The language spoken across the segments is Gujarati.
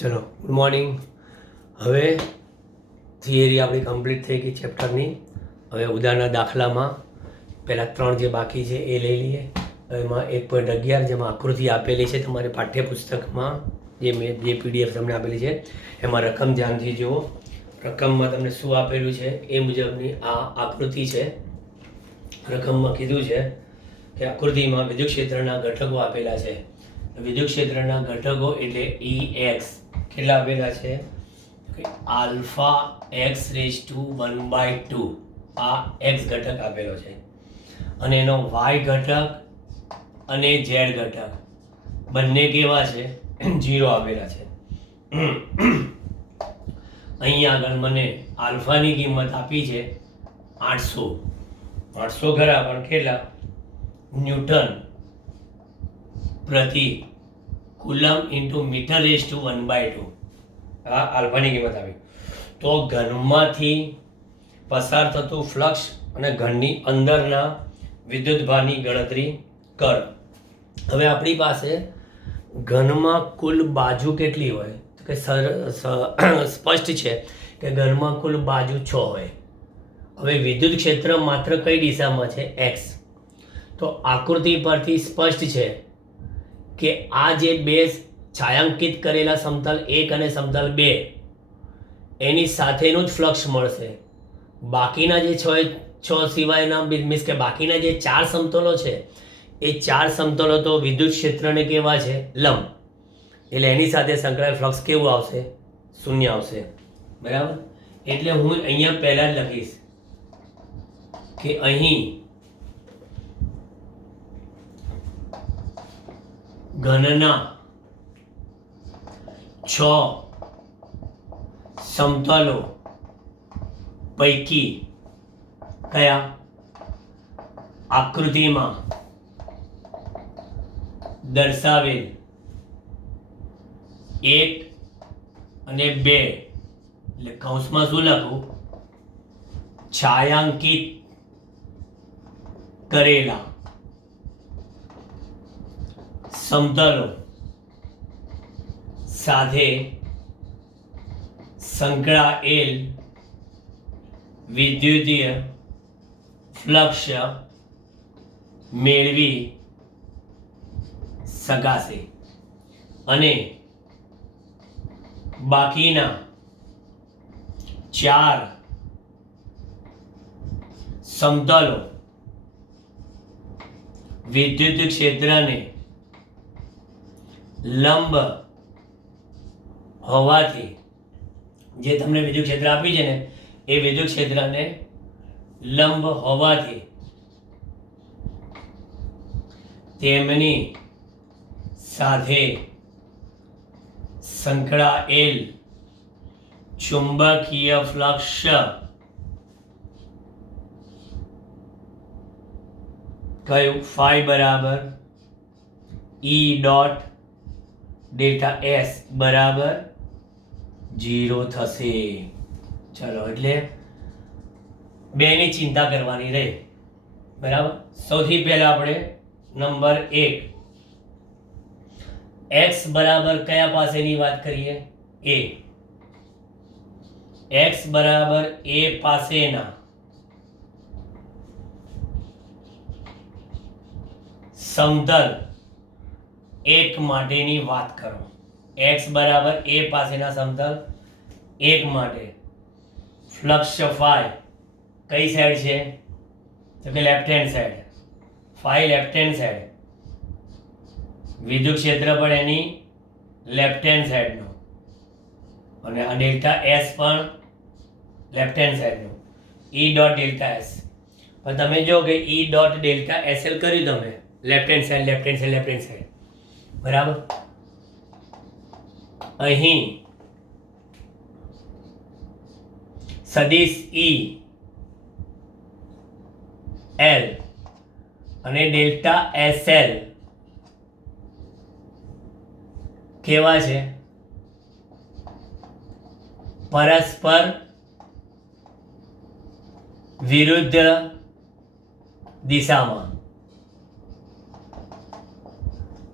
ચલો ગુડ મોર્નિંગ. હવે થિયરી આપણી કમ્પ્લીટ થઈ ગઈ ચેપ્ટરની. હવે ઉદાહરણના દાખલામાં પહેલાં 3 જે બાકી છે એ લઈ લઈએ. એમાં 1.11 જેમાં આકૃતિ આપેલી છે તમારે પાઠ્યપુસ્તકમાં, જે મેં જે PDF તમને આપેલી છે એમાં રકમ ધ્યાનથી જુઓ. રકમમાં તમને શું આપેલું છે એ મુજબની આ આકૃતિ છે. રકમમાં કીધું છે કે આકૃતિમાં વિદ્યુત ક્ષેત્રના ઘટકો આપેલા છે. વિદ્યુત ક્ષેત્રના ઘટકો એટલે EX કેટલા આપેલા છે? Alpha x⁻². આ x ઘટક આપેલો છે અને એનો y ઘટક અને z ઘટક બંને કેવા છે? 0 આપેલા છે. અહીંયા આગળ મને આલ્ફાની કિંમત આપી છે 800 ખરા, પણ કેટલા? ન્યૂટન પ્રતિ કુલમ ઇન્ટુ મીટર⁻². આ આલ્ફાની કિંમત આવી. તો ઘનમાંથી પસાર થતું ફ્લક્સ અને ઘનની અંદરના વિદ્યુતભારની ગણતરી કર. હવે આપણી પાસે ઘનમાં કુલ બાજુ કેટલી હોય? તો કે સ્પષ્ટ છે કે ઘનમાં કુલ બાજુ 6 હોય. હવે વિદ્યુત ક્ષેત્ર માત્ર કઈ દિશામાં છે? x. તો આકૃતિ પરથી સ્પષ્ટ છે કે આ જે બે છાयांકિત કરેલા સમતલ 1 અને સમતલ 2 એની સાથેનું જ ફ્લક્સ મળશે. બાકીના જે 6 સિવાયના મીન્સ કે બાકીના જે 4 સમતલો છે એ 4 સમતલો તો વિદ્યુત ક્ષેત્રને કેવા છે? લંબ. એટલે એની સાથે સંકળાયેલ ફ્લક્સ કેવું આવશે? 0 આવશે. બરાબર. એટલે હું અહીંયા પહેલા જ લખીશ કે અહીં ઘનના 6 સમતલો પૈકી કયા આકૃતિમાં દર્શાવેલ 1 અને 2 એટલે કૌંસમાં શું લખું? છાयांકિત કરેલા સમતલો સાથે સંકળાયેલ વિદ્યુતીય ફ્લક્સ મેળવી શકાશે અને બાકીના 4 સમતલો વિદ્યુત ક્ષેત્રને લંબ હોવાથી, જે તમને વિદ્યુત ક્ષેત્ર આપી છે ને એ વિદ્યુત ક્ષેત્રને લંબ હોવાથી તેમની સાથે સંકળાયેલ ચુંબકીય ફ્લક્સ કયું? ફાઈ બરાબર E.Δs બરાબર 0 થશે. ચલો, એટલે બેની ચિંતા કરવાની રહે. બરાબર. સૌથી પહેલા આપણે નંબર 1 x બરાબર કયા પાસેની વાત કરીએ? a. x બરાબર a પાસેના સમતલ 1 માટેની વાત કરો. x બરાબર a પાસેના સમતલ 1 માટે ફ્લક્સ ફાઈ કઈ સાઈડ છે? તો કે left hand side. Phi left hand side. વિદ્યુત ક્ષેત્ર પણ એની લેફ્ટ હેન્ડ સાઈડનો અને આ ડેલ્ટા એસ પણ લેફ્ટ હેન્ડ સાઈડનો. E.Δs. પણ તમે જો કે E.Δsl કર્યું તમે left hand side, left hand side, left hand side. બરાબર. અહીં સદિશ E L અને ડેલ્ટા SL કેવા છે? પરસ્પર વિરુદ્ધ દિશામાં.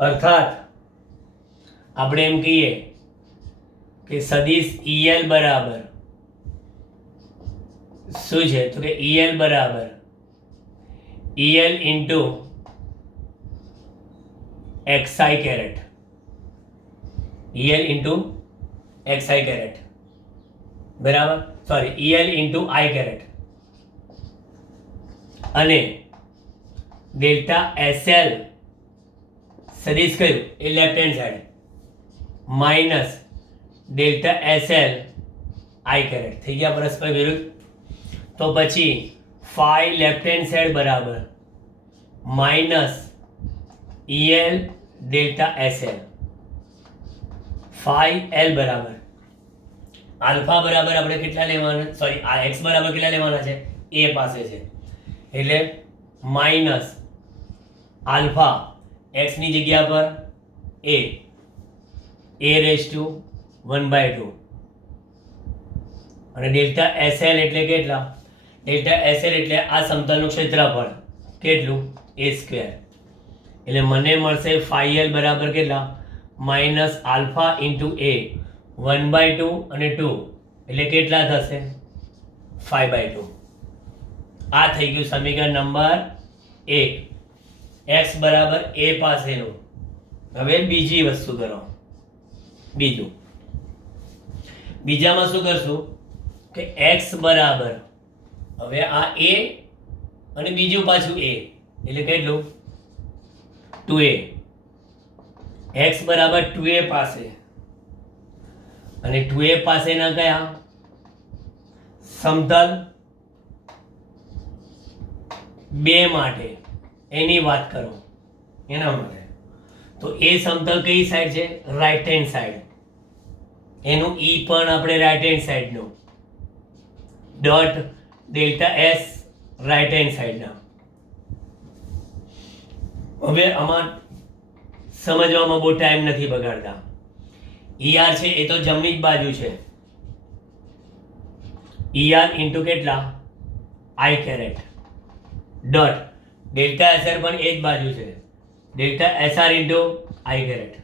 અર્થાત આપણે એમ કહીએ કે સદિશ EL બરાબર શું છે? તો કે EL બરાબર EL into XI caret, EL into XI caret, બરાબર, sorry EL into I caret, અને ડેલ્ટા SL સદિશ કયું? એ left hand side minus delta SL I caret. થઈ ગયા પરસ્પર વિરુદ્ધ. તો પછી ફાઈ લેફ્ટ હેન્ડ સાઈડ બરાબર minus EL delta SL, phi L બરાબર આલ્ફા બરાબર આપણે કેટલા લેવાના, સોરી આ x બરાબર કેટલા લેવાના છે? A પાસે છે, એટલે માઇનસ આલ્ફા x ની જગ્યા પર a રેઝ ટુ 1/2 અને ડેલ્ટા SL એટલે કેટલા? ડેલ્ટા SL એટલે આ સમતલનું ક્ષેત્રફળ કેટલું? a square. એટલે મને મળશે ફાઈ L બરાબર કેટલા? માઇનસ આલ્ફા ઇન્ટુ a 1/2 અને 2 એટલે કેટલા થશે? 5/2. આ થઈ ગયું સમીકરણ નંબર 1. x બરાબર a પાસેનું. હવે બીજી વસ્તુ કરો. બીજામાં શું કરશું કે x બરાબર, હવે આ a અને બીજું પાછું a એટલે કેટલું? 2a. x બરાબર 2a પાસે, અને 2a પાસેના કયા સમતલ? 2 માટે એની વાત કરો, એના માટે. તો એ સમતલ કઈ સાઈડ છે? Right hand side. એનું E પણ આપણે રાઈટ હેન્ડ સાઈડનું, dot delta S right hand સાઈડના. હવે આમાં સમજવામાં બહુ ટાઈમ નથી બગાડતા. ER છે એ તો જમણી જ બાજુ છે, ER ઇન્ટુ કેટલા? I caret, dot delta SR પણ એ જ બાજુ છે, ડેલ્ટા SR ઇન્ટુ I કેરેટ,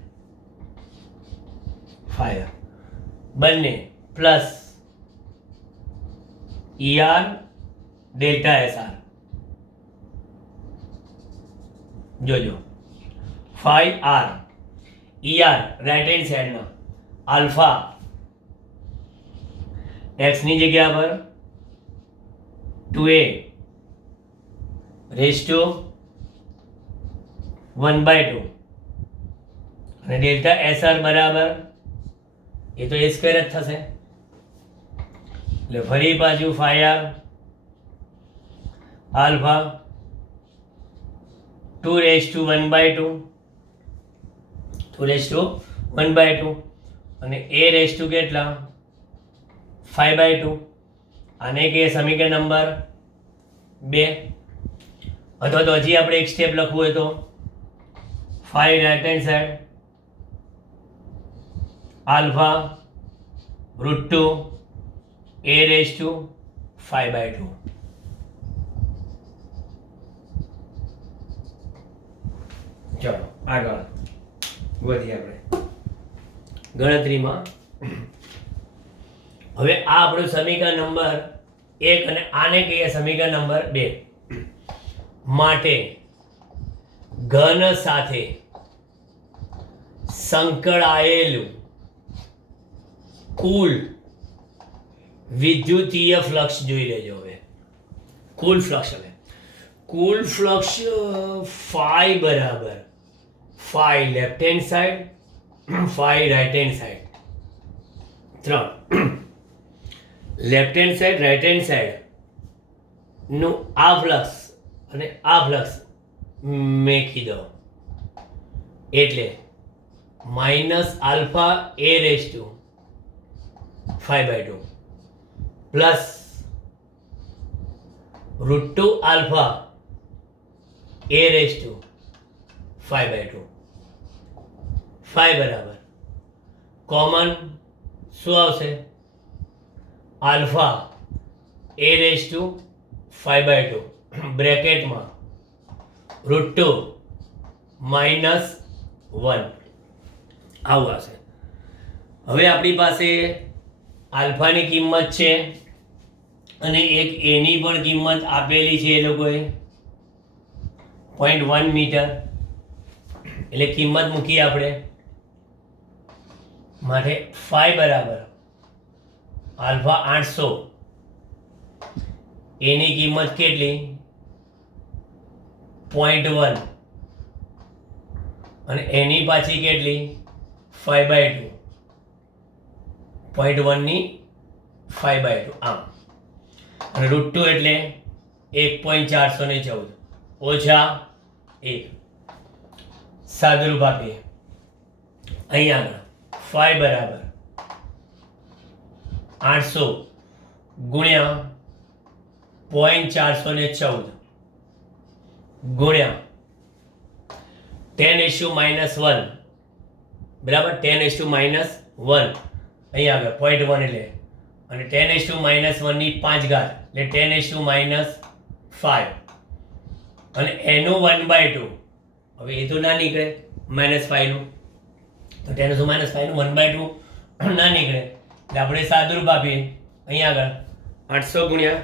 5 બંને પ્લસ ER ડેલ્ટા SR. જોજો 5R ER રાઈટ હેન્ડ સાઈડના આલ્ફા x ની જગ્યા પર 2a રેઝ ટુ 1/2 અને ડેલ્ટા SR બરાબર એ તો a સ્ક્વેર જ થશે. એટલે ફરી પાછું 5R આલ્ફા 2 રેઝ ટુ 1/2 અને a રેઝ ટુ કેટલા? 5/2. આને કે સમીકરણ નંબર 2. અથવા તો હજી આપણે એક સ્ટેપ લખવું હોય તો 5 right hand side alpha √2 a raise to 5/2. ચલો આગળ વધીએ આપણે ગણતરીમાં. હવે આ આપણું સમીકરણ નંબર 1 અને આને કહીએ સમીકરણ નંબર 2. માટે ઘન સાથે સંકળાયેલું કુલ વિદ્યુતીય ફ્લક્સ જોઈ લેજો. હવે કુલ ફ્લક્સ ફાઈ બરાબર phi left hand side, phi right hand side, 3 left hand side right hand side નું આ ફ્લક્સ અને આ ફ્લક્સ મેકી દો એટલે minus alpha a raise to 5/2 plus √2 alpha a raise to 5/2. 5 બરાબર કોમન શું આવશે? આલ્ફા a રેઝ ટુ 5/2 બ્રેકેટમાં √2 -1 આવું આવશે. હવે આપણી પાસે આલ્ફાની કિંમત છે અને એક એની પણ કિંમત આપેલી છે એ લોકોએ 0.1 મીટર, એટલે કિંમત મૂકીએ આપણે માટે ફાઈ બરાબર આલ્ફા 800, એની કિંમત કેટલી 0.1 અને એની પાછી કેટલી 5/2, 0.1 ની 5/2 આમ, અને √2 એટલે 1.414 ઓછા 1 સાદુરૂપ આપીએ અહીં આગળ ફાઈ બરાબર 800 ગુણ્યા 0.414 ગુણ્યા 10⁻⁻1 બરાબર 10⁻⁻1 અહીં આગળ 0.1 એટલે અને 10⁻⁻1 ની 5 ઘાત એટલે 10⁻⁻5 અને એનું 1/2, હવે એ તો ના નીકળે -5 નું, તો 10⁻⁻5 નું 1/2 ના નીકળે એટલે આપણે સાદુરૂપ આપીએ અહીં આગળ 800 ગુણ્યા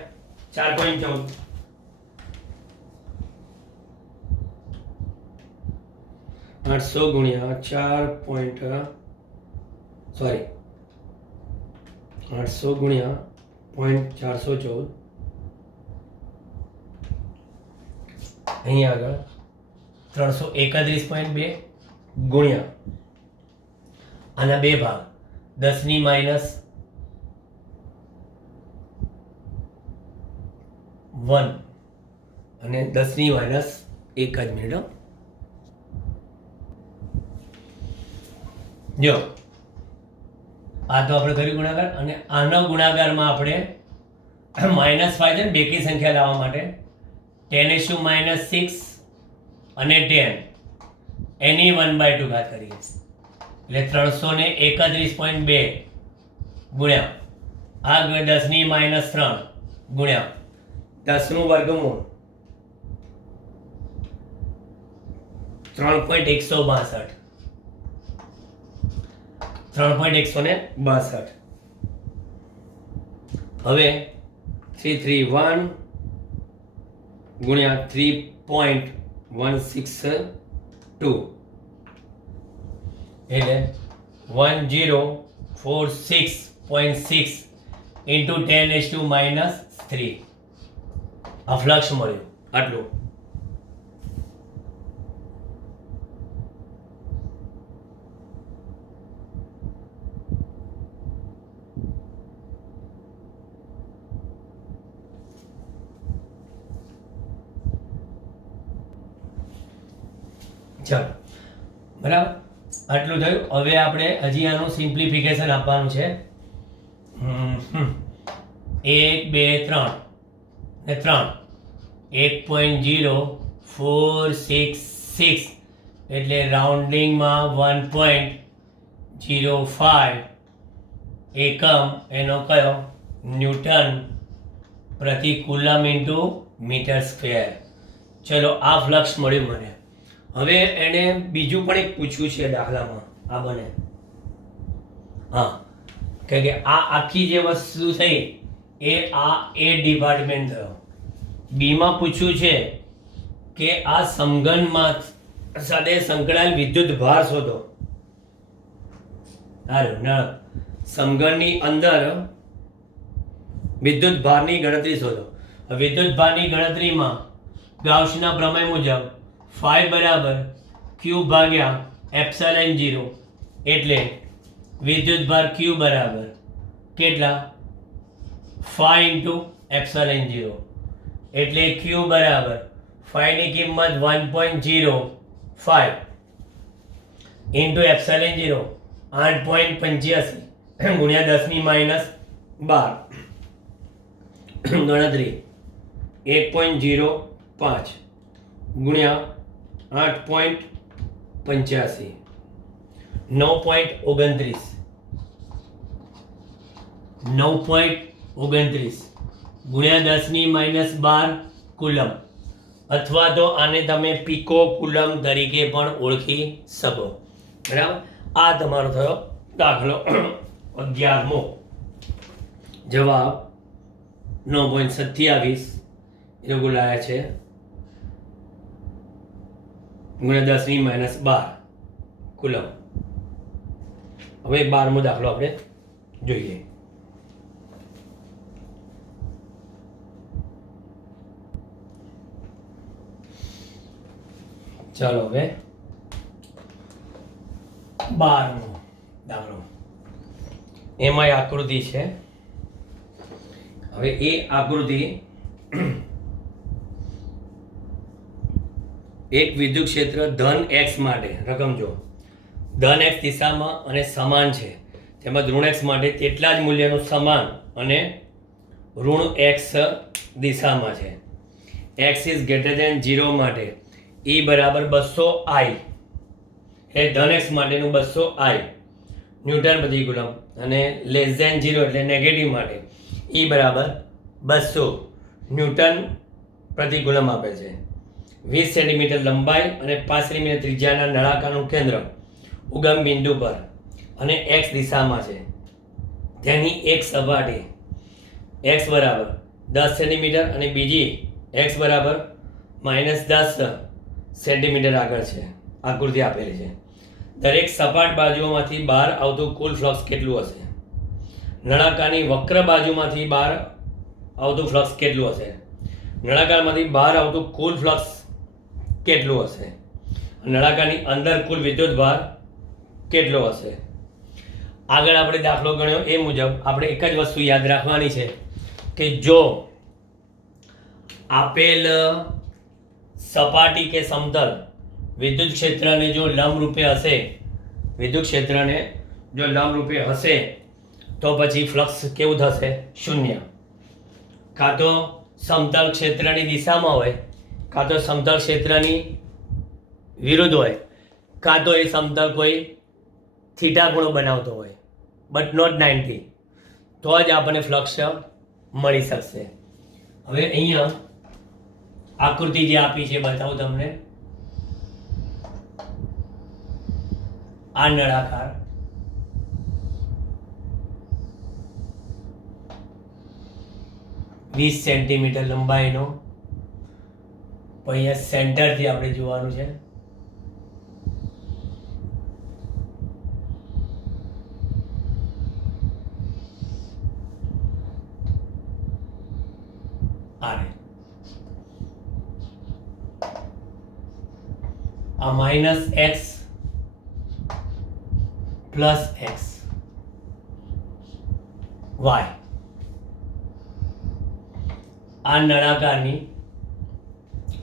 4.14 800 ગુણ્યા 800 ગુણ્યા 0.414 અહીં આગળ 331.2 ગુણ્યા આના 2 ભાગ 10⁻⁻1 અને 10⁻⁻1 જ મિનિટ હો. જો આ તો આપણે કર્યું ગુણાકાર, અને આનો ગુણાકારમાં આપણે -5 છે ને બેકી સંખ્યા લાવવા માટે 10⁻⁻6 અને 10 એની 1/2 ઘાત કરીએ એટલે 331.2 ગુણ્યા આ 10⁻⁻3 ગુણ્યા 10 નું વર્ગમૂળ 3.162 3.162. હવે 331 ગુણ્યા 3.162 એટલે 1046.6 ઇન્ટુ 10⁻⁻3 આ ફ્લક્સ મળ્યું આટલું. ચાલો બરાબર આટલું થયું. હવે આપણે હજી આનું સિમ્પ્લિફિકેશન આપવાનું છે. 1 2 3 ને 3 1.0466 એટલે રાઉન્ડિંગમાં 1.05 એકમ એનો કયો ન્યૂટન પ્રતિ કુલમ ઇન્ટુ મીટર સ્ક્વેર. ચલો આ ફ્લક્સ મળ્યું મને. હવે એને બીજું પણ એક પૂછ્યું છે દાખલામાં આ બને હા કે આ આખી જે વસ્તુ થઈ એ આ એ ડિપાર્ટમેન્ટ થયો. બીમાં પૂછ્યું છે કે આ સમઘનમાં સાથે સંકળાયેલ વિદ્યુત ભાર શોધો. હારું નળ સમઘનની અંદર વિદ્યુત ભારની ગણતરી શોધો. વિદ્યુત ભારની ગણતરીમાં ગાઉસના પ્રમેય મુજબ ફાઈ બરાબર ક્યુ ભાગ્યા એપ્સિલોન 0 એટલે વિદ્યુત ભાર ક્યુ બરાબર કેટલા 5 ઇન્ટુ એપ્સિલોન 0 એટલે ક્યુ બરાબર 5 ની કિંમત 1.05 ઇન્ટુ એપ્સિલોન 0 8.85 ગુણ્યા 10⁻12 ગણતરી 1.05 ગુણ્યા 8.85 9.29 ગુણ્યા 10⁻12 કુલમ, અથવા તો આને તમે પિકો કુલમ તરીકે પણ ઓળખી શકો. બરાબર આ તમારો થયો દાખલો 11મો જવાબ 9.27 એ લોકો લાયા છે ગુણ્યા 10⁻12 કુલમ. હવે 12મો દાખલો આપણે જોઈએ. ચાલો હવે 12મો દાખલો. એમાં આકૃતિ છે. હવે એ આકૃતિ એક વિદ્યુત ક્ષેત્ર ધન x માટે રકમ જો ધન x દિશામાં અને સમાન છે, તેમજ ઋણ x માટે તેટલા જ મૂલ્યનું સમાન અને ઋણ x દિશામાં છે. x ઇઝ ગ્રેટર ધેન 0 માટે E બરાબર 200 I એટલે ધન x માટેનું 200 I ન્યૂટન પ્રતિ કુલમ અને લેસ ધેન 0 એટલે નેગેટિવ માટે E બરાબર 200 ન્યૂટન પ્રતિ કુલમ આપે છે. 20 સેન્ટીમીટર લંબાઈ અને 5 સેન્ટીમીટર ત્રિજ્યાના નળાકારનું કેન્દ્ર ઉગમ બિંદુ પર અને x દિશામાં છે. તેની એક સપાટી x બરાબર 10 સેન્ટીમીટર અને બીજી x બરાબર -10 સેન્ટીમીટર આગળ છે. આકૃતિ આપેલી છે. દરેક સપાટ બાજુઓમાંથી બહાર આવતું કુલ ફ્લક્સ કેટલું હશે? નળાકારની વક્ર બાજુમાંથી બહાર આવતું ફ્લક્સ કેટલું હશે? નળાકારમાંથી બહાર આવતું કુલ ફ્લક્સ કેટલું હશે? નળાકારની અંદર કુલ વિદ્યુતભાર કેટલો હશે? આગળ આપણે દાખલો ગણ્યો એ મુજબ આપણે એક જ વસ્તુ યાદ રાખવાની છે કે જો આપેલ સપાટી કે સમતલ વિદ્યુત ક્ષેત્રને જો લંબરૂપે હશે, વિદ્યુત ક્ષેત્રને જો લંબરૂપે હશે તો પછી ફ્લક્સ કેવું થશે? શૂન્ય. કાં તો સમતલ ક્ષેત્રની દિશામાં હોય, કાં તો સમતલ ક્ષેત્રની વિરુદ્ધ હોય, કાં તો એ સમતલ કોઈ થીટા ખૂણો બનાવતો હોય બટ નોટ 90, તો જ આપણને ફ્લક્સ મળી શકશે. હવે અહીંયા આકૃતિ જે આપી છે બતાવું તમને. આ નળાકાર વીસ સેન્ટીમીટર લંબાઈનો અહીંયા સેન્ટરથી આપણે જોવાનું છે. આ -x પ્લસ x y આ નળાકારની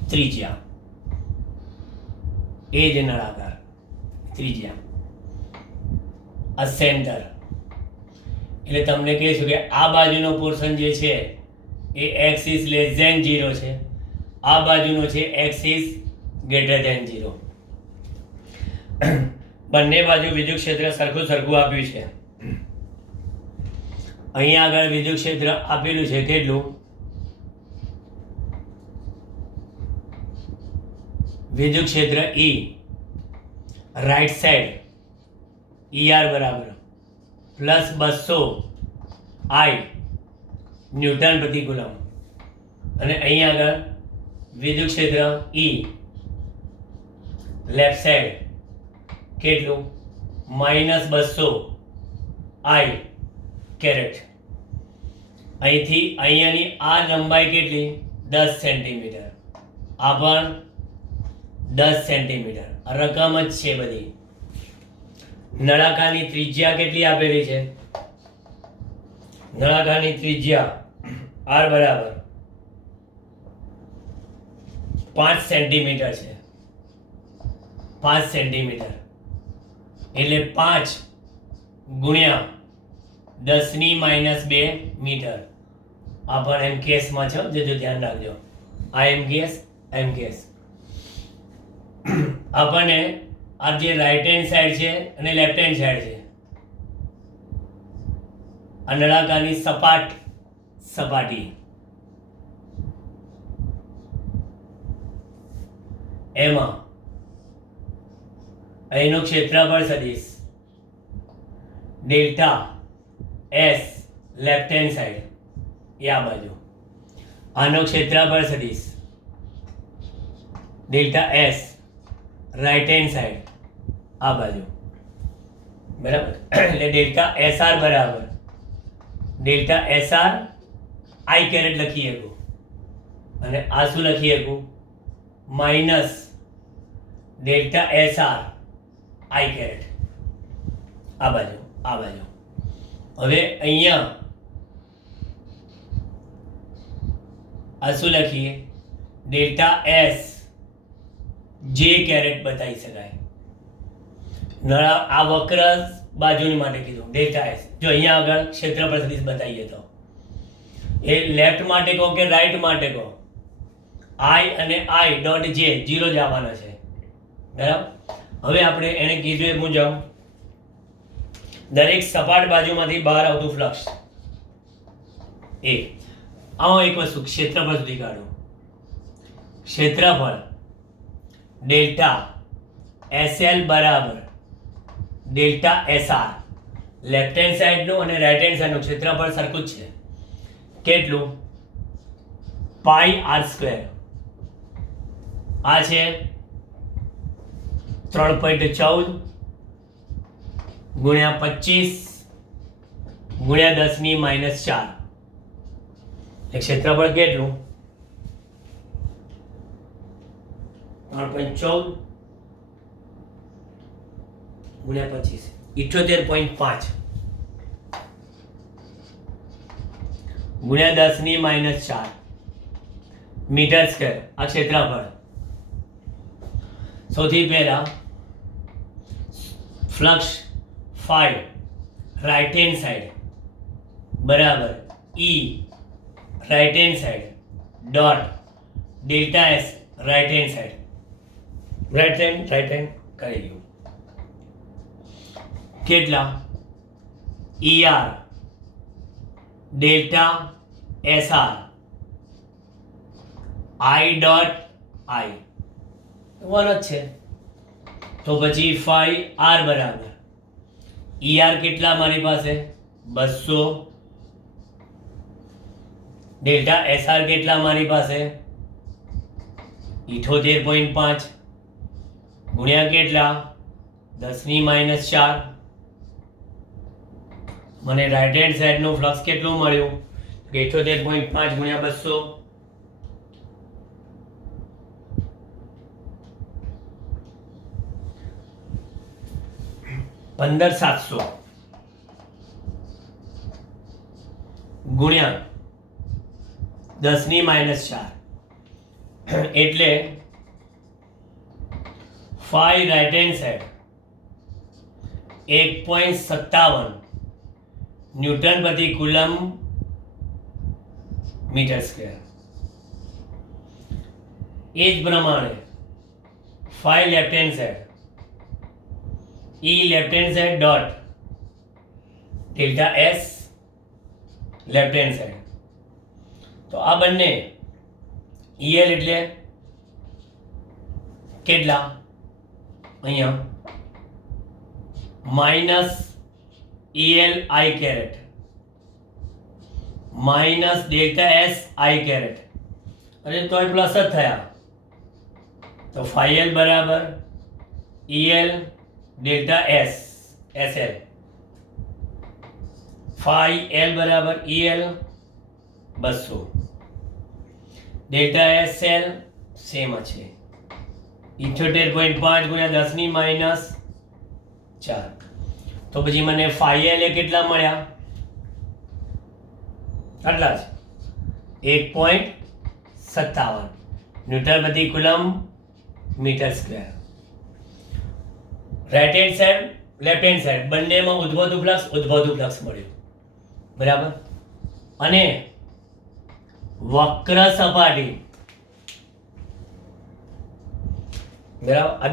ત્રિજ્યા, એ જ નળાકાર ત્રિજ્યા, આ સેન્ટર. એટલે તમને કહીશું કે આ બાજુનો પોર્શન જે છે એ x ઇઝ લેસ ધેન 0 છે, આ બાજુનો છે x ઇઝ ગ્રેટર ધેન 0. બંને બાજુ વિદ્યુત ક્ષેત્ર સરખું આપ્યું છે. અહીંયા આગળ વિદ્યુત ક્ષેત્ર આપેલું છે કેટલું? વિદ્યુત ક્ષેત્ર E રાઈટ સાઈડ ER બરાબર +200 I ન્યૂટન પ્રતિ કુલમ અને અહીંયા આગળ વિદ્યુત ક્ષેત્ર E લેફ્ટ સાઈડ કેટલું? -200 I કેરેટ. અહીંથી અહીંયાની આ લંબાઈ કેટલી? 10 સેન્ટીમીટર. આ પણ 10 સેન્ટીમીટર. રકમ જ છે બધી. નળાકારની ત્રિજ્યા કેટલી આપેલી છે? નળાકારની ત્રિજ્યા R બરાબર 5 સેન્ટીમીટર છે. 5 સેન્ટીમીટર એટલે 5 ગુણ્યા 10⁻2 મીટર. આ પણ એમ કેસમાં છે, જો ધ્યાન રાખજો. આ એમ કેસ આપણને આ જે રાઈટ હેન્ડ સાઈડ છે અને લેફ્ટ હેન્ડ સાઈડ છે, આ નળાકારની સપાટી એમાં અહીંનું ક્ષેત્રફળ સદિશ delta S left hand side એ આ બાજુ, આનો ક્ષેત્રફળ સદિશ delta S right hand side આ બાજુ, બરાબર. એટલે ડેલ્ટા એસઆર બરાબર ડેલ્ટા એસઆર આઈ કેરેટ લખી શકું, અને આ શું લખી શકું? Minus delta SR I caret આ બાજુ. હવે અહીંયા આ શું લખીએ? ડેલ્ટા એસ જે કેરેટ બતાવી શકાય. આ વક્ર બાજુની માટે કીધું ડેલ્ટા એસ. જો અહીંયા આગળ ક્ષેત્રફળ સદિશ બતાવીએ તો એ લેફ્ટ માટે કહો કે રાઈટ માટે કહો, આઈ અને આઈ ડોટ જે 0 જ આવવાનો છે, બરાબર. હવે આપણે એને કીધું એ મુજબ દરેક સપાટ બાજુમાંથી બહાર આવતું ફ્લક્સ એ. આવો એક વસ્તુ ક્ષેત્રફળ સુધી કાઢો. ક્ષેત્રફળ ડેલ્ટા એસએલ બરાબર ડેલ્ટા એસઆર. લેફ્ટ હેન્ડ સાઈડનું અને રાઈટ હેન્ડ સાઈડનું ક્ષેત્રફળ સરખું જ છે. કેટલું? પાઈ આર સ્ક્વેર. આ છે 3.14 ગુણ્યા 25 ગુણ્યા 10⁻⁴. એ ક્ષેત્રફળ કેટલું? 3.14 ગુણ્યા 25 78.5 ગુણ્યા 10⁻⁴ મીટર સ્ક્વેર આ ક્ષેત્રફળ. સૌથી પહેલા flux phi right hand side બરાબર E right hand side dot delta S right hand side. Right hand કરી દઉં. કેટલા? ER delta SR I dot I one જ છે, તો પછી ફાઈ આર બરાબર ઈઆર કેટલા મારી પાસે? 200. ડેલ્ટા એસઆર કેટલા મારી પાસે? 78.5 ગુણ્યા કેટલા? 10⁻⁴. મને રાઈટ હેન્ડ સાઈડનું ફ્લક્સ કેટલું મળ્યું? 78.5 ગુણ્યા 200 15700 ગુણ્યા 10⁻⁴. એટલે phi right hand side 1.57 newton પ્રતિ કુલમ મીટર સ્ક્વેર. એ જ પ્રમાણે phi left hand side E left hand side dot delta S left hand side. તો આ બંને ઈએલ એટલે કેટલા? અહીંયા minus EL I caret minus delta S I caret. અરે તો એ પ્લસ જ થયા. તો ફાઈ એલ બરાબર EL delta S SL. Phi L બરાબર ઈએલ 200 ડેલ્ટા એસએલ સેમ છે 78.5 ગુણ્યા 10⁻⁴. તો પછી મને ફાઈ એલ એ કેટલા મળ્યા? આટલા જ 1.57 ન્યૂટન પ્રતિ coulomb metre square. Right hand side left hand side બંનેમાં ઉદ્ભવતું ફ્લક્સ મળ્યું, બરાબર. અને વક્ર સપાટી બરાબર. આ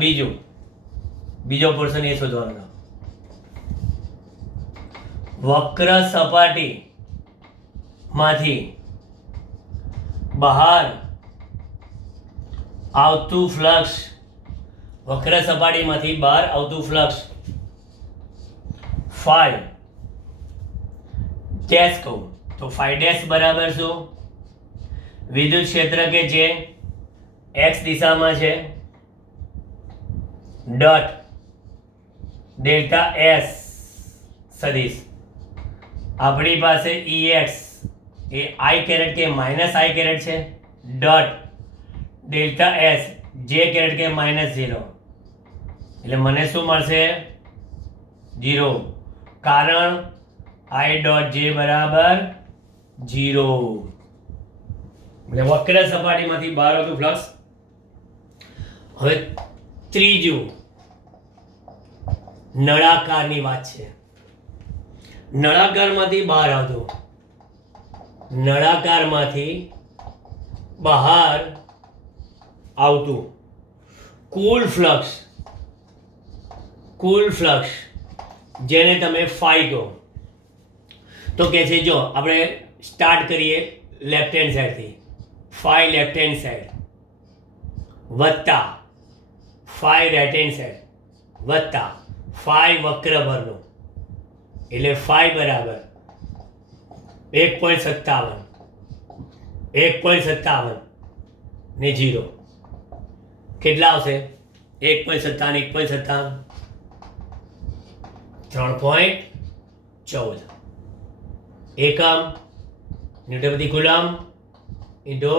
બીજો પોર્શન એ શોધવાનો. વક્ર સપાટી માંથી બહાર આવતું ફ્લક્સ વક્ર સપાટીમાંથી બહાર આવતું ફ્લક્સ ફાઈ ડેશ કહું તો ફાઈ ડેશ બરાબર શું? વિદ્યુત ક્ષેત્ર કે જે એક્સ દિશામાં છે ડોટ ડેલ્ટા એસ સદિશ આપણી પાસે EX એ આઈ કેરેટ કે માઇનસ આઈ કેરેટ છે ડોટ ડેલ્ટા એસ જે કેરેટ કે -0 એટલે મને શું મળશે? 0 કારણ I ડોટ જે બરાબર 0 એટલે વક્ર સપાટીમાંથી બહાર આવતું ફ્લક્સ. હવે ત્રીજું નળાકારની વાત છે. નળાકારમાંથી બહાર આવતું કુલ ફ્લક્સ જેને તમે ફાઈ કહો તો કે છે જો આપણે સ્ટાર્ટ કરીએ લેફ્ટ હેન્ડ સાઈડથી ફાઈ લેફ્ટ હેન્ડ સાઈડ વત્તા ફાઈ રાઈટ હેન્ડ સાઈડ વત્તા ફાઈ વક્ર પરનો એટલે ફાઈ બરાબર 1.57 ને 0 કેટલા આવશે? 1.57 3.14 એકમ ન્યૂટન પ્રતિ કુલમ ઇન્ટુ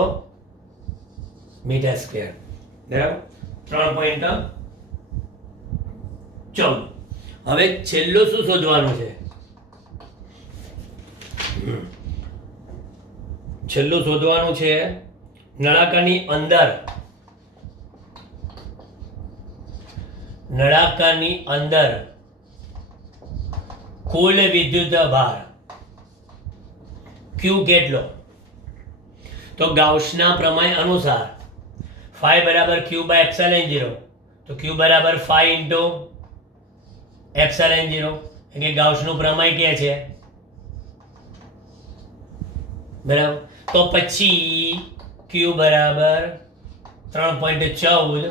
મીટર સ્ક્વેર બરાબર 3.14. હવે છેલ્લું શું શોધવાનું છે? છેલ્લું શોધવાનું છે નળાકારની અંદર કુલ વિદ્યુત ભાર Q કેટલો? તો ગાઉસના પ્રમેય અનુસાર ફાઈ બરાબર Q બાય એપ્સિલોન 0 તો Q બરાબર ફાઈ ઇન્ટુ એપ્સિલોન 0 એટલે ગાઉસનું પ્રમેય કે છે બરાબર. તો પછી Q બરાબર 3.14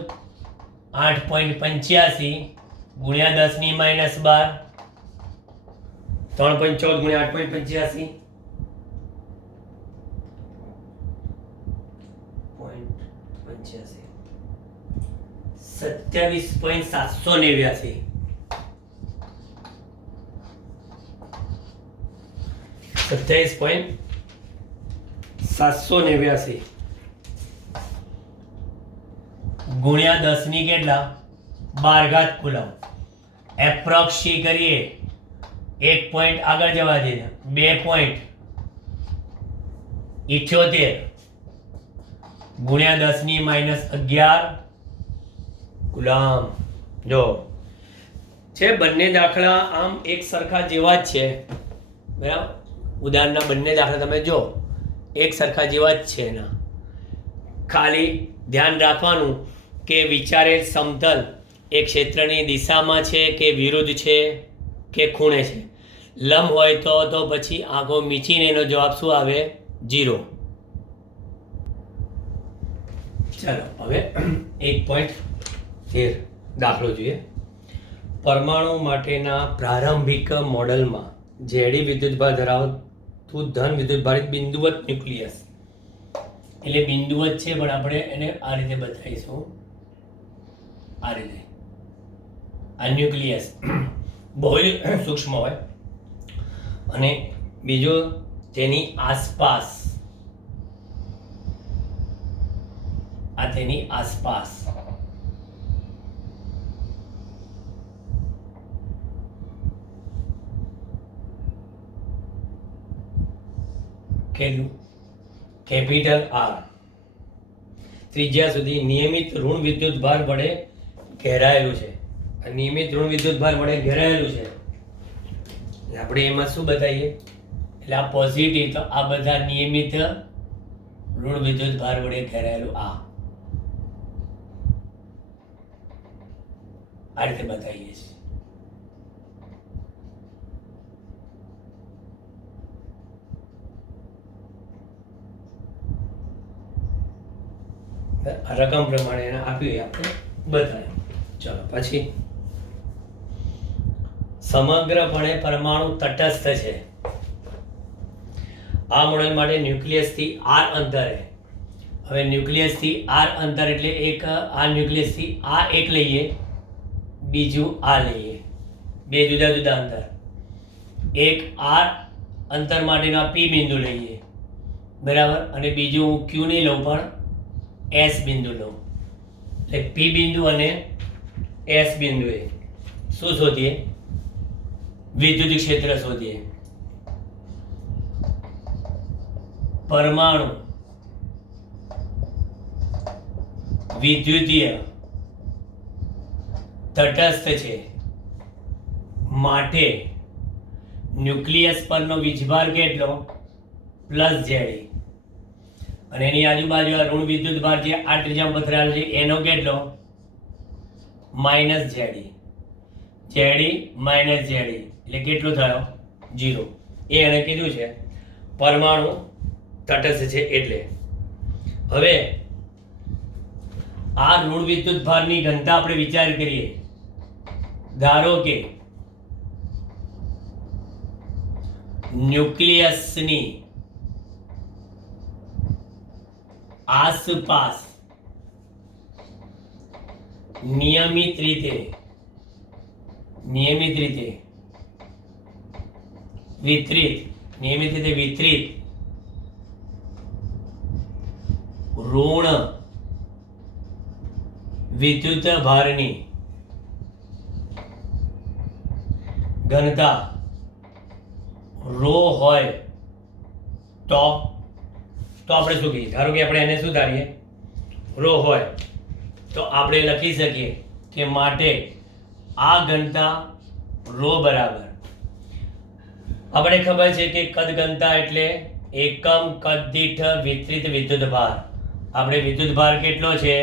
8.85 ગુણ્યા 10 ની -12 3.14 ગુણ્યા 8.85 27.789 27.789 ગુણ્યા 10 ની કેટલા 12 ઘાત કુલમ એપ્રોક્સ કરીએ 1 પોઈન્ટ આગળ જવા દઈએ 2.78 ગુણ્યા 10 ની -11 કુલમ. જો છે બંને દાખલા આમ એક સરખા જેવા જ છે બરાબર. ઉદાહરણના બંને દાખલા તમે જો એક સરખા જેવા જ છે એના. ખાલી ધ્યાન રાખવાનું કે વિચારેલ સમતલ એ ક્ષેત્રની દિશામાં છે કે વિરુદ્ધ છે કે ખૂણે છે. લંબ હોય તો પછી આંખો મીચીને એનો જવાબ શું આવે 0. ચાલો હવે 1.13 દાખલો જોઈએ. પરમાણુ માટેના પ્રારંભિક મોડેલમાં ઝેડી વિદ્યુતભાર ધરાવતું ધન વિદ્યુતભારિત બિંદુવત ન્યુક્લિયસ એટલે બિંદુવત છે પણ આપણે એને આ રીતે બતાવીશું. આ રીતે આ ન્યુક્લિયસ બહુ સૂક્ષ્મ હોય અને બીજો તેની આસપાસ તેની આસપાસ કેપિટલ R ત્રિજ્યા સુધી નિયમિત ઋણ વિદ્યુત ભાર વડે ઘેરાયેલું છે. નિયમિત ઋણ વિદ્યુત ભાર વડે ઘેરાયેલું છે આપણે એમાં શું બતાવીએ એટલે આ પોઝિટિવ તો આ બધા નિયમિત ઋણ વિદ્યુત ભાર વડે ઘેરાયેલું આ રીતે બતાવીએ છીએ. રકમ પ્રમાણે એને આપ્યું આપણે બતાવ્યું. ચલો પછી સમગ્રપણે પરમાણુ તટસ્થ છે આ મોડેલ માટે ન્યુક્લિયસથી આર અંતરે, હવે ન્યુક્લિયસથી આર અંતર એટલે એક આ ન્યુક્લિયસથી આ એક લઈએ, બીજું આ લઈએ, બે જુદા જુદા અંતર. એક આર અંતર માટેના પી બિંદુ લઈએ, બરાબર, અને બીજું હું ક્યુ નહીં લઉં પણ એસ બિંદુ લઉં. એટલે પી બિંદુ અને એસ બિંદુએ શું શોધીએ? વિદ્યુત ક્ષેત્ર શોધીએ. પરમાણુ વિદ્યુતીય તટસ્થ છે માટે ન્યુક્લિયસ પરનો વીજભાર કેટલો? Plus JD. અને એની આજુબાજુ આ ઋણ વિદ્યુત ભાર જે આ ત્રીજામાં પથરાયેલ છે એનો કેટલો? Minus JD. JD minus JD એટલે કેટલું થયો? 0. એ એને કીધું છે પરમાણુ તટસ્થ છે એટલે. હવે આ ઋણ વિદ્યુત ભારની ઘનતા આપણે વિચાર કરીએ. ધારો કે ન્યુક્લિયસની આસપાસ નિયમિત રીતે વિતરિત ઋણ વિદ્યુત ભારની ઘનતા રો હોય તો આપણે શું કહીએ? ધારો કે આપણે એને શું ધારીએ? રો હોય તો આપણે લખી શકીએ કે માટે આ ઘનતા રો બરાબર, આપણે ખબર છે કે કદ ઘનતા એટલે એકમ કદ દીઠ વિતરિત વિદ્યુત ભાર. આપણે વિદ્યુત ભાર કેટલો છે?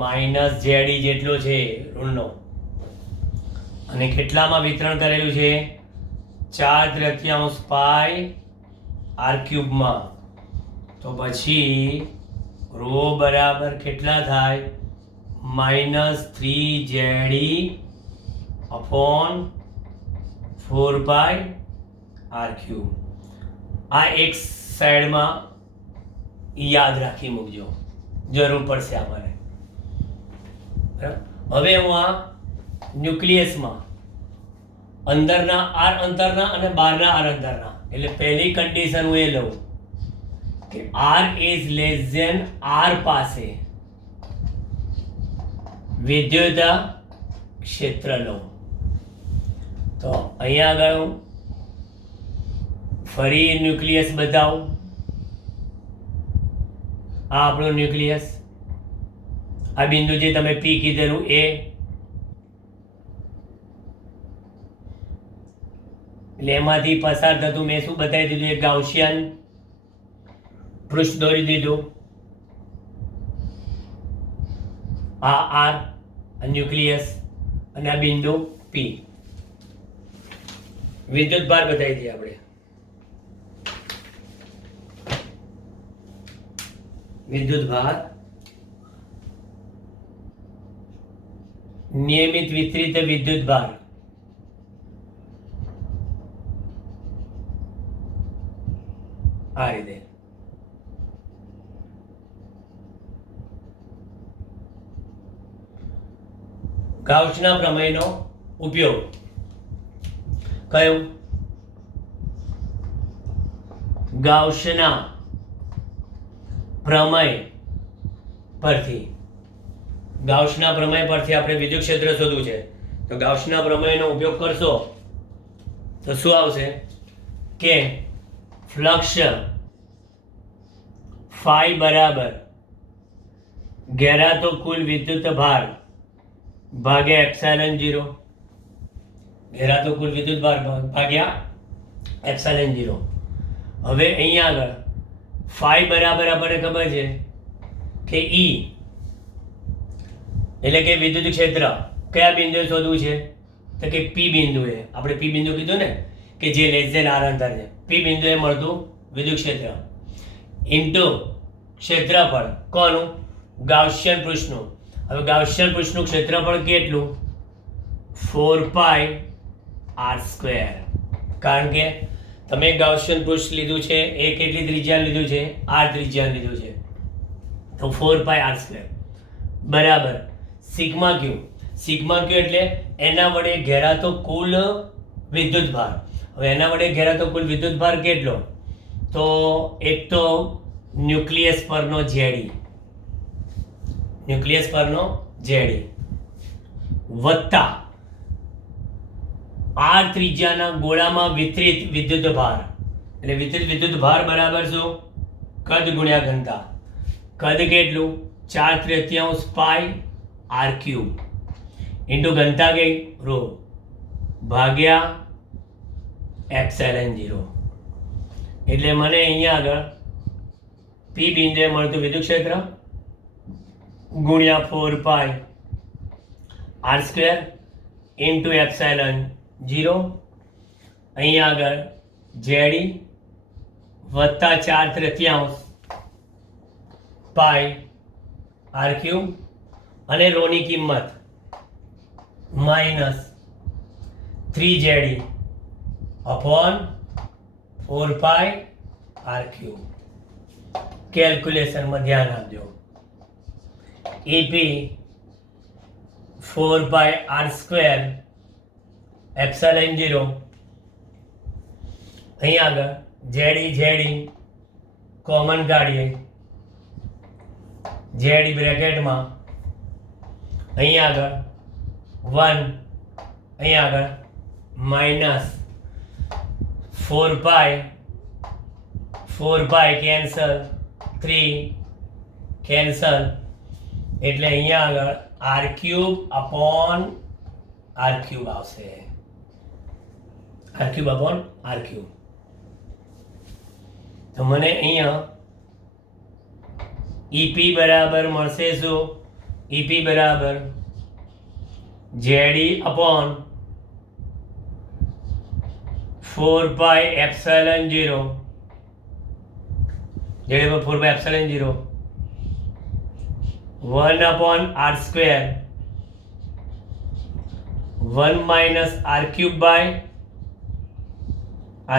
માઇનસ જેડી જેટલો છે ઋણનો. અને કેટલામાં વિતરણ કરેલું છે? 4/3 પાઈ આર ક્યુબમાં. તો પછી રો બરાબર કેટલા થાય? -3 જેડી અપોન 4 પાઈ આર ક્યુબ. આ એક સાઈડમાં યાદ રાખી મૂકજો, જરૂર પડશે આપણને. હવે હું આ ન્યુક્લિયસમાં અંદરના આર અંતરના અને બહારના આર અંતરના, એટલે પહેલી કન્ડિશન હું એ લઉં કે R is less than R પાસે વિદ્યુત ક્ષેત્ર લઉં. તો અહીંયા આગળ હું ફરી ન્યુક્લિયસ બતાવું. આ આપણું ન્યુક્લિયસ, આ બિંદુ જે તમે પી કીધેલું એ, એટલે એમાંથી પસાર થતું મેં શું બતાવી દીધું? એક ગાઉસિયન પૃષ્ઠ દોરી દીધું. આ આર ન્યુક્લિયસ અને આ બિંદુ પી. વિદ્યુત ભાર બતાવી દઈએ આપણે. વિદ્યુત ભાર નિયમિત વિતરિત વિદ્યુત ભાર આ રીતે. ગાઉસના પ્રમેયનો ઉપયોગ કયો? ગાઉસના પ્રમેય પરથી આપણે વિદ્યુત ક્ષેત્ર શોધવું છે. તો ગાઉસના પ્રમેયનો ઉપયોગ કરશો તો શું આવશે? કે ફ્લક્સ ફાઈ બરાબર ઘેરાતો કુલ વિદ્યુત ભાર ભાગ્યા એપ્સિલોન 0. ઘેરાતો કુલ વિદ્યુત ભાર ભાગ્યા એપ્સિલોન 0. હવે અહીંયા આગળ ફાઈ બરાબર આપણને ખબર છે કે ઈ એટલે કે વિદ્યુત ક્ષેત્ર કયા બિંદુએ શોધવું છે? તો કે પી બિંદુએ. આપણે પી બિંદુ કીધું ને કે જે લેસ ધેન આર અંતર છે. પી બિંદુએ મળતું વિદ્યુત ક્ષેત્ર ઇન્ટુ ક્ષેત્રફળ કોનું? ગાઉસિયન પૃષ્ઠનું. હવે ગાઉસિયન પૃષ્ઠનું ક્ષેત્રફળ કેટલું? 4 પાઈ આર સ્ક્વેર. કારણ કે તમે ગાઉસિયન પૃષ્ઠ લીધું છે, એ કેટલી ત્રિજ્યા લીધું છે? r ત્રિજ્યા લીધું છે. તો 4πr² બરાબર સિગ્મા ક્યુ. સિગ્મા ક્યુ એટલે એના વડે ઘેરાતો કુલ વિદ્યુત ભાર. હવે એના વડે ઘેરાતો કુલ વિદ્યુત ભાર કેટલો? તો એક તો ન્યુક્લિયસ પરનો ઝેડી, ન્યુક્લિયસ પરનો ઝેડી વત્તા r ત્રિજ્યાના ગોળામાં વિતરિત વિદ્યુત ભાર. એટલે વિતરિત વિદ્યુત ભાર બરાબર શું? કદ ગુણ્યા ઘનતા. કદ કેટલું? 4/3 પાઈ r ક્યુબ ઇન્ટુ ઘનતા કઈ? રો ભાગ્યા એપ્સિલોન 0. એટલે મને અહીંયા આગળ પી બિંદુએ મળતું વિદ્યુત ક્ષેત્ર ગુણ્યા 4 પાઈ r² ઇન્ટુ એપ્સિલોન 0. અહીંયા આગળ ઝેડી વત્તા 4/3 પાઈ r ક્યુબ અને રોની કિંમત -3 ZD અપોન 4 પાઈ r ક્યુબ. કેલ્ક્યુલેશનમાં ધ્યાન આપજો. EP 4 પાઈ r² એપ્સિલોન 0. અહીંયા આગળ ZD કોમન કાઢીએ. ZD બ્રેકેટમાં અહીંયા આગળ 1, અહીંયા આગળ -4 પાઈ કેન્સલ, 3 કેન્સલ. એટલે અહીંયા આગળ r³ અપોન r³ આવશે. r³ upon r³. તો મને અહીંયા EP બરાબર મળશે શું? EP બરાબર ZD upon 4 pi epsilon 0. ZD upon 4 pi epsilon 0 1 upon r², 1 minus r³ by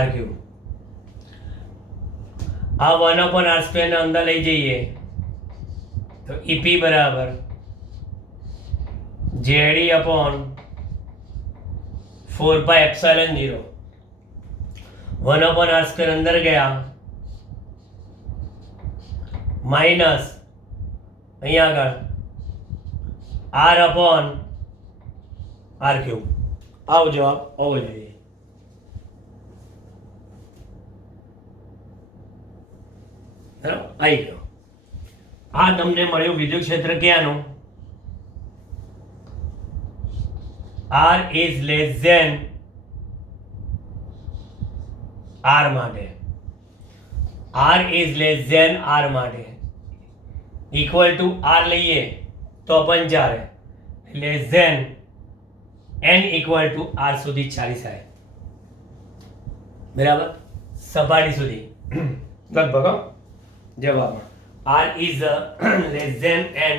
r³. આ 1 અપોન r² ને અંદર લઈ જઈએ તો EP બરાબર ZD upon 4 pi epsilon 0. 1 upon r² અંદર ગયા માઇનસ અહીંયા આગળ r અપોન r³. આવો જવાબ હોવો જોઈએ. આવી ગયો. આ તમને મળ્યું વિદ્યુત ક્ષેત્ર ક્યાંનું? r is less than r માટે. r is less than r માટે ઇક્વલ ટુ r લઈએ તો પણ ચાલે. Less than n equal to r સુધી ચાલી જાય. બરાબર સપાટી સુધી લગભગ જવાબ r is less than n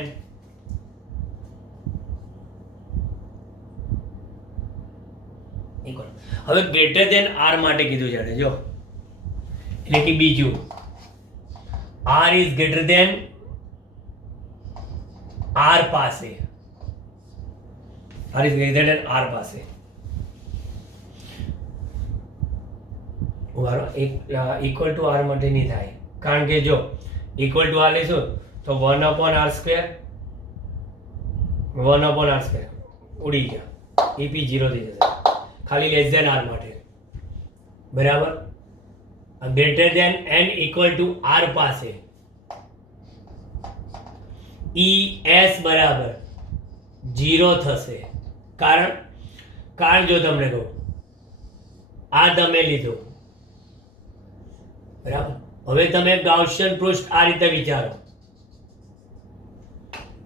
equal. હવે ગ્રેટર ધેન r માટે કીધું છે. જો એટલે કે બીજું r is greater than r પાસે. r is greater than r પાસે. ઇક્વલ ટુ r માટે નહીં થાય, કારણ કે જો ઇક્વલ ટુ r લઈશું તો 1 અપોન r², 1 અપોન r² ઉડી ગયા. EP 0 થઈ જશે. ખાલી લેસ ધેન r માટે. બરાબર. Greater than n equal to r પાસે ES બરાબર 0 થશે. કારણ જો તમને કહું આ તમે લીધું બરાબર. હવે તમે ગાઉસિયન પૃષ્ઠ આ રીતે વિચારો.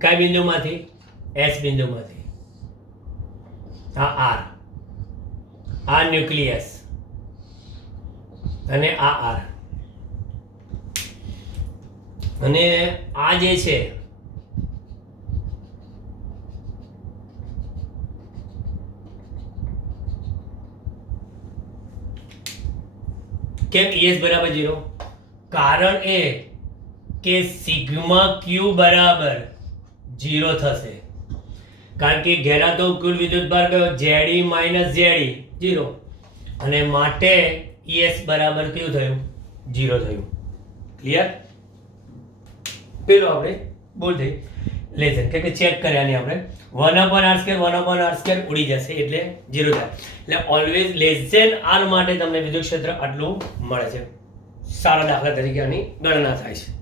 કઈ બિંદુમાંથી? S બિંદુમાંથી. આ R, આ ન્યુક્લિયસ અને આ R, અને આ જે છે કેમ ES બરાબર 0? કારણ એ કે સિગ્મા ક્યુ બરાબર 0 થશે, કારણ કે ઘેરાતો કુલ વિદ્યુતભાર કયો? ZE માઇનસ ZE 0, અને માટે ES બરાબર કયું થયું? 0 થયું. ક્લિયર? પેલો આપણે બોલ થઈ લેશન કે ચેક કર્યા નહીં આપણે 1/r² ઉડી જશે એટલે 0 થાય. એટલે ઓલવેઝ લેસ ધેન r માટે તમને વિદ્યુત ક્ષેત્ર આટલું મળે છે. સારા દાખલા તરીકે આની ગણના થાય છે.